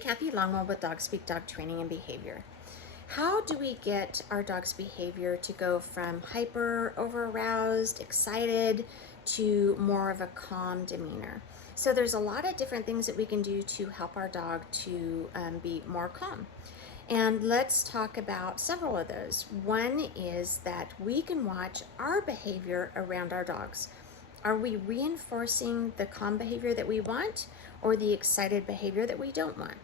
Kathy Longwell with Dog Speak Dog Training and Behavior. How do we get our dog's behavior to go from hyper, over-aroused, excited, to more of a calm demeanor? So there's a lot of different things that we can do to help our dog to be more calm. And let's talk about several of those. One is that we can watch our behavior around our dogs. Are we reinforcing the calm behavior that we want or the excited behavior that we don't want?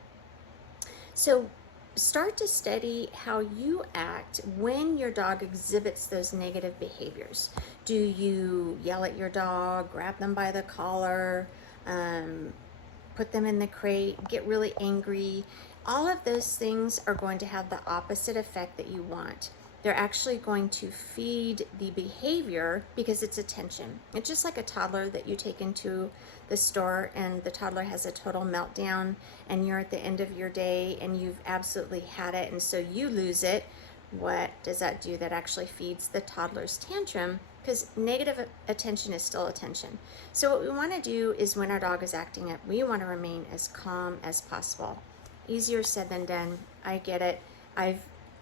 So start to study how you act when your dog exhibits those negative behaviors. Do you yell at your dog, grab them by the collar, put them in the crate, get really angry? All of those things are going to have the opposite effect that you want. They're actually going to feed the behavior because it's attention. It's just like a toddler that you take into the store and the toddler has a total meltdown and you're at the end of your day and you've absolutely had it and so you lose it. What does that do? That actually feeds the toddler's tantrum because negative attention is still attention. So what we want to do is when our dog is acting up, we want to remain as calm as possible. Easier said than done. I get it.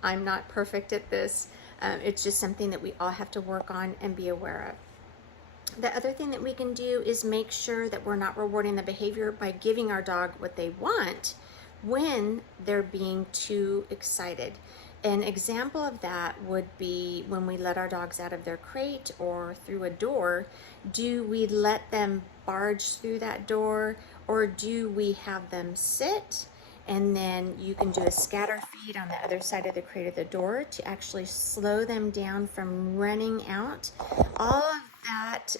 I'm not perfect at this. It's just something that we all have to work on and be aware of. The other thing that we can do is make sure that we're not rewarding the behavior by giving our dog what they want when they're being too excited. An example of that would be when we let our dogs out of their crate or through a door. Do we let them barge through that door or do we have them sit? And then you can do a scatter feed on the other side of the crate of the door to actually slow them down from running out. All of that,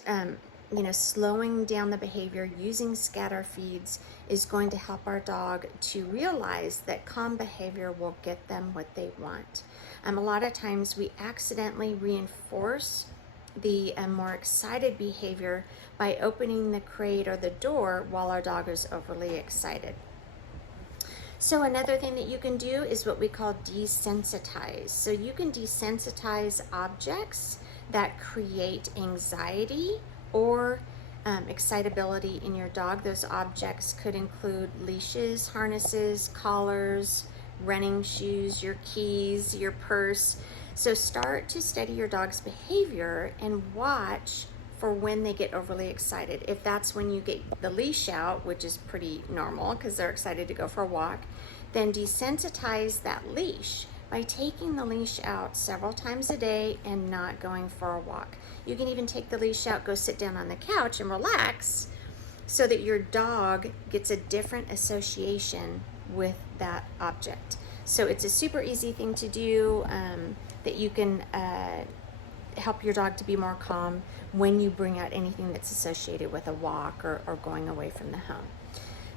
slowing down the behavior using scatter feeds is going to help our dog to realize that calm behavior will get them what they want. A lot of times we accidentally reinforce the more excited behavior by opening the crate or the door while our dog is overly excited. So another thing that you can do is what we call desensitize. So you can desensitize objects that create anxiety or excitability in your dog. Those objects could include leashes, harnesses, collars, running shoes, your keys, your purse. So start to study your dog's behavior and watch for when they get overly excited. If that's when you get the leash out, which is pretty normal because they're excited to go for a walk, then desensitize that leash by taking the leash out several times a day and not going for a walk. You can even take the leash out, go sit down on the couch and relax so that your dog gets a different association with that object. So it's a super easy thing to do that you can help your dog to be more calm when you bring out anything that's associated with a walk or going away from the home.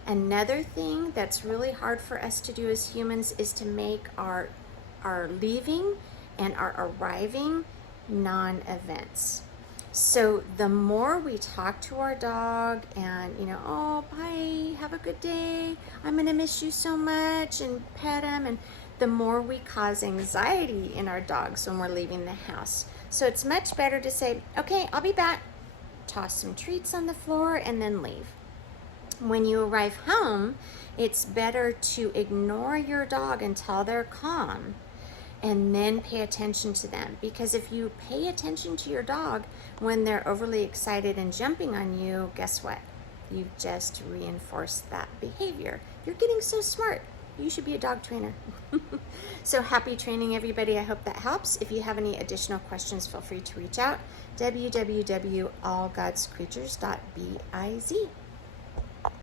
Another thing that's really hard for us to do as humans is to make our leaving and our arriving non-events. So the more we talk to our dog and, oh, bye, have a good day, I'm gonna miss you so much, and pet him, and the more we cause anxiety in our dogs when we're leaving the house. So it's much better to say, okay, I'll be back, toss some treats on the floor, and then leave. When you arrive home, it's better to ignore your dog until they're calm and then pay attention to them. Because if you pay attention to your dog when they're overly excited and jumping on you, guess what? You've just reinforced that behavior. You're getting so smart. You should be a dog trainer. So happy training, everybody. I hope that helps. If you have any additional questions, feel free to reach out. www.allgodscreatures.biz.